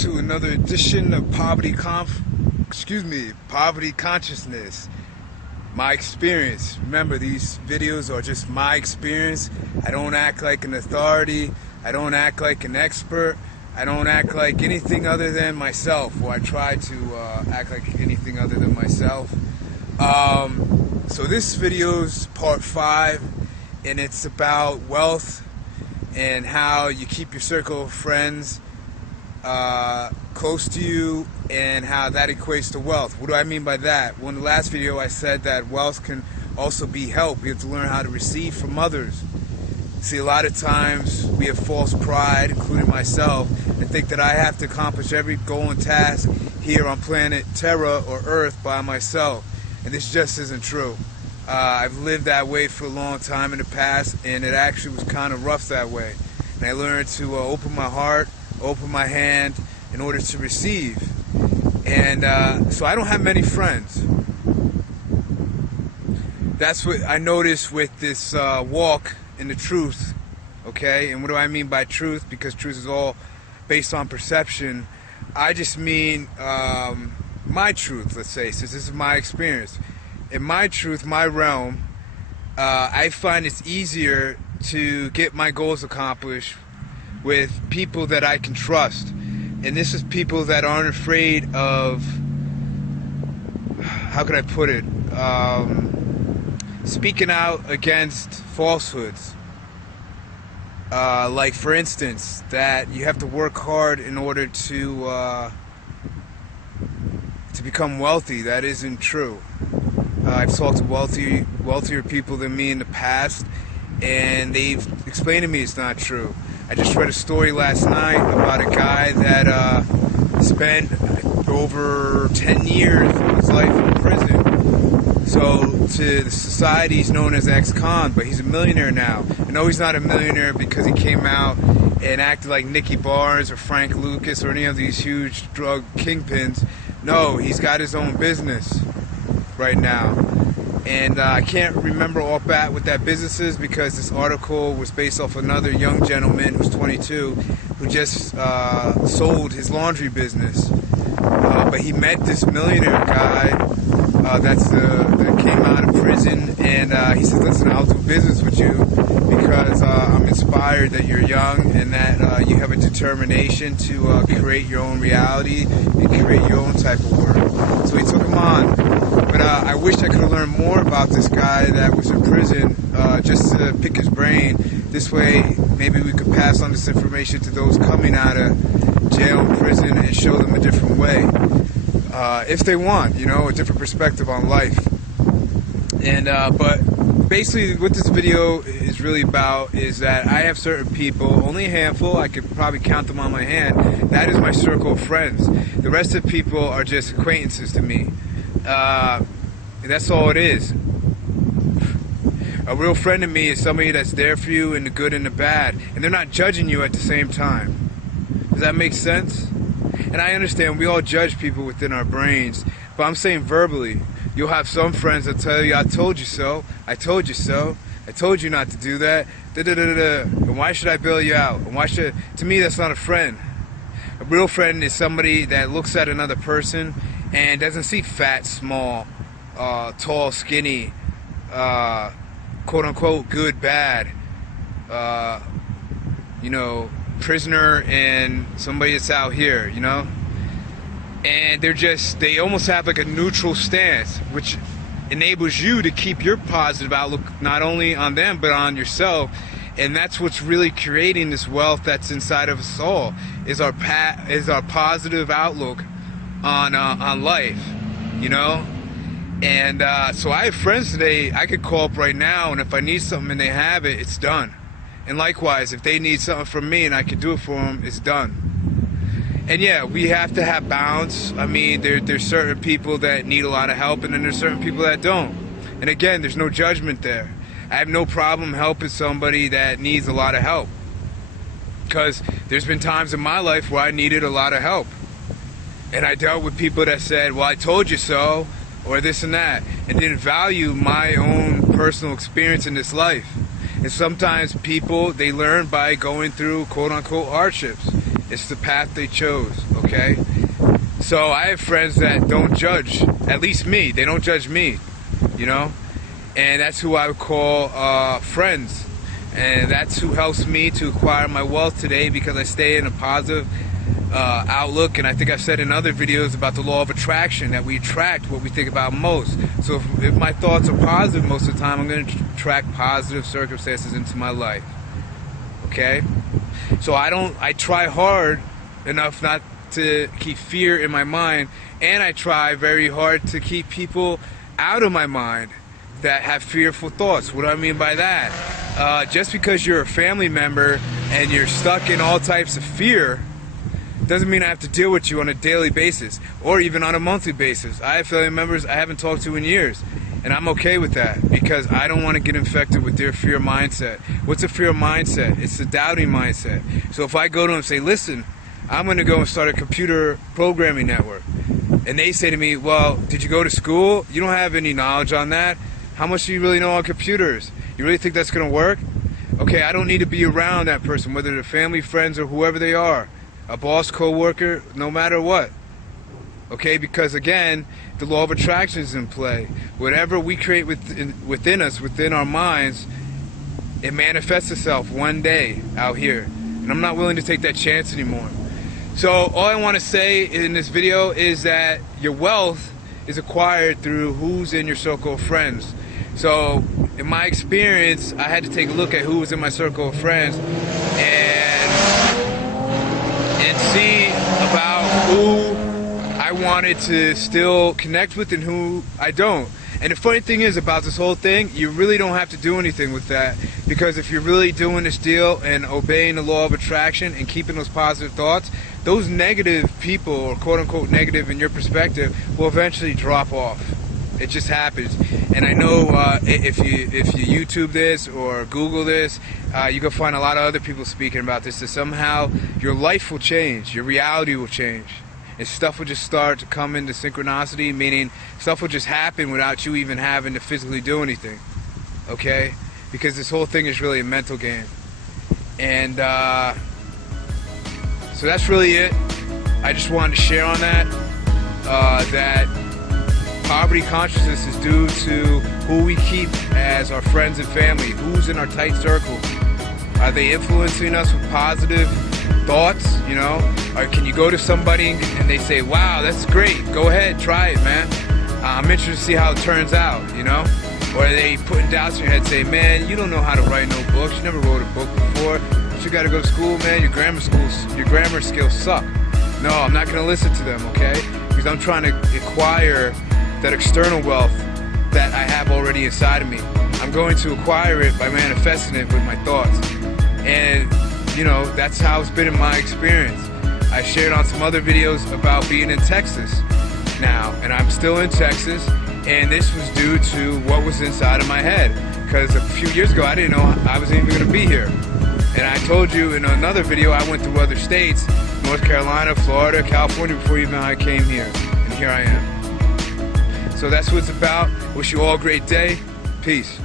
to another edition of Poverty Consciousness. My experience. Remember, these videos are just my experience. I don't act like an authority. I don't act like an expert. I don't act like anything other than myself, or I try to act like anything other than myself. So this video's part 5, and it's about wealth and how you keep your circle of friends close to you, and how that equates to wealth. What do I mean by that? Well, in the last video I said that wealth can also be help. You have to learn how to receive from others. See, a lot of times we have false pride, including myself, and think that I have to accomplish every goal and task here on planet Terra or Earth by myself, and this just isn't true. I've lived that way for a long time in the past, and it actually was kind of rough that way. And I learned to open my heart, open my hand in order to receive. And so I don't have many friends. That's what I noticed with this walk in the truth, okay? And what do I mean by truth? Because truth is all based on perception. I just mean my truth, let's say, since this is my experience. In my truth, my realm, I find it's easier to get my goals accomplished with people that I can trust. And this is people that aren't afraid of, how can I put it, speaking out against falsehoods. Like, for instance, that you have to work hard in order to become wealthy. That isn't true. I've talked to wealthier people than me in the past, and they've explained to me it's not true. I just read a story last night about a guy that spent over 10 years of his life in prison. So to the society, he's known as ex-con, but he's a millionaire now. I know he's not a millionaire because he came out and acted like Nicky Barnes or Frank Lucas or any of these huge drug kingpins. No, he's got his own business right now. And I can't remember off bat what that business is, because this article was based off another young gentleman who's 22 who just sold his laundry business. But he met this millionaire guy that came out of prison, and he said, listen, I'll do business with you because I'm inspired that you're young and that you have a determination to create your own reality and create your own type of work. So he took him on. But I wish I could have learned more about this guy that was in prison, just to pick his brain. This way, maybe we could pass on this information to those coming out of jail and prison and show them a different way. If they want, you know, a different perspective on life. And but basically what this video is really about is that I have certain people, only a handful, I could probably count them on my hand, that is my circle of friends. The rest of the people are just acquaintances to me. That's all it is. A real friend to me is somebody that's there for you in the good and the bad, and they're not judging you at the same time. Does that make sense? And I understand we all judge people within our brains, but I'm saying verbally. You'll have some friends that tell you, I told you so, I told you so, I told you not to do that, and why should I bail you out? And why should, to me, that's not a friend. A real friend is somebody that looks at another person and doesn't see fat, small, tall, skinny, quote-unquote good, bad, you know, prisoner and somebody that's out here, you know? And they almost have like a neutral stance, which enables you to keep your positive outlook not only on them, but on yourself. And that's what's really creating this wealth that's inside of us all, is our positive outlook on life, you know? And so I have friends today I could call up right now, and if I need something and they have it, it's done. And likewise, if they need something from me and I can do it for them, it's done. And yeah, we have to have balance. I mean, there's certain people that need a lot of help, and then there's certain people that don't. And again, there's no judgment there. I have no problem helping somebody that needs a lot of help, because there's been times in my life where I needed a lot of help. And I dealt with people that said, well, I told you so, or this and that, and didn't value my own personal experience in this life. And sometimes people, they learn by going through quote-unquote hardships. It's the path they chose, okay? okay? So I have friends that don't judge, at least me. They don't judge me, you know? And that's who I would call friends. And that's who helps me to acquire my wealth today, because I stay in a positive outlook. And I think I've said in other videos about the law of attraction, that we attract what we think about most. So if my thoughts are positive most of the time, I'm going to attract positive circumstances into my life. Okay? So I try hard enough not to keep fear in my mind, and I try very hard to keep people out of my mind that have fearful thoughts. What do I mean by that? Just because you're a family member and you're stuck in all types of fear doesn't mean I have to deal with you on a daily basis or even on a monthly basis. I have family members I haven't talked to in years, and I'm okay with that because I don't want to get infected with their fear mindset. What's a fear mindset? It's the doubting mindset. So if I go to them and say, listen, I'm going to go and start a computer programming network, and they say to me, well, did you go to school? You don't have any knowledge on that. How much do you really know on computers? You really think that's going to work? Okay, I don't need to be around that person, whether they're family, friends, or whoever they are. A boss, co-worker, no matter what. Okay, because again, the law of attraction is in play. Whatever we create within us, within our minds, it manifests itself one day out here. And I'm not willing to take that chance anymore. So all I want to say in this video is that your wealth is acquired through who's in your circle of friends. So in my experience, I had to take a look at who was in my circle of friends and see about who I wanted to still connect with and who I don't. And the funny thing is about this whole thing, you really don't have to do anything with that, because if you're really doing this deal and obeying the law of attraction and keeping those positive thoughts, those negative people, or quote-unquote negative in your perspective, will eventually drop off. It just happens. And I know if you YouTube this or Google this, you can find a lot of other people speaking about this, that somehow your life will change, your reality will change. And stuff will just start to come into synchronicity, meaning stuff will just happen without you even having to physically do anything. Okay? Because this whole thing is really a mental game. And so that's really it. I just wanted to share on that. That poverty consciousness is due to who we keep as our friends and family. Who's in our tight circle? Are they influencing us with positive thoughts, you know? Or can you go to somebody and they say, wow, that's great, go ahead, try it, man. I'm interested to see how it turns out, you know? Or are they putting doubts in your head, saying, man, you don't know how to write no books, you never wrote a book before, you gotta go to school, man, your grammar skills suck. No, I'm not gonna listen to them, okay? Because I'm trying to acquire that external wealth that I have already inside of me. I'm going to acquire it by manifesting it with my thoughts. And you know, that's how it's been in my experience. I shared on some other videos about being in Texas now, and I'm still in Texas, and this was due to what was inside of my head. Because a few years ago, I didn't know I was even going to be here. And I told you in another video, I went through other states, North Carolina, Florida, California, before even I came here. And here I am. So that's what it's about. Wish you all a great day. Peace.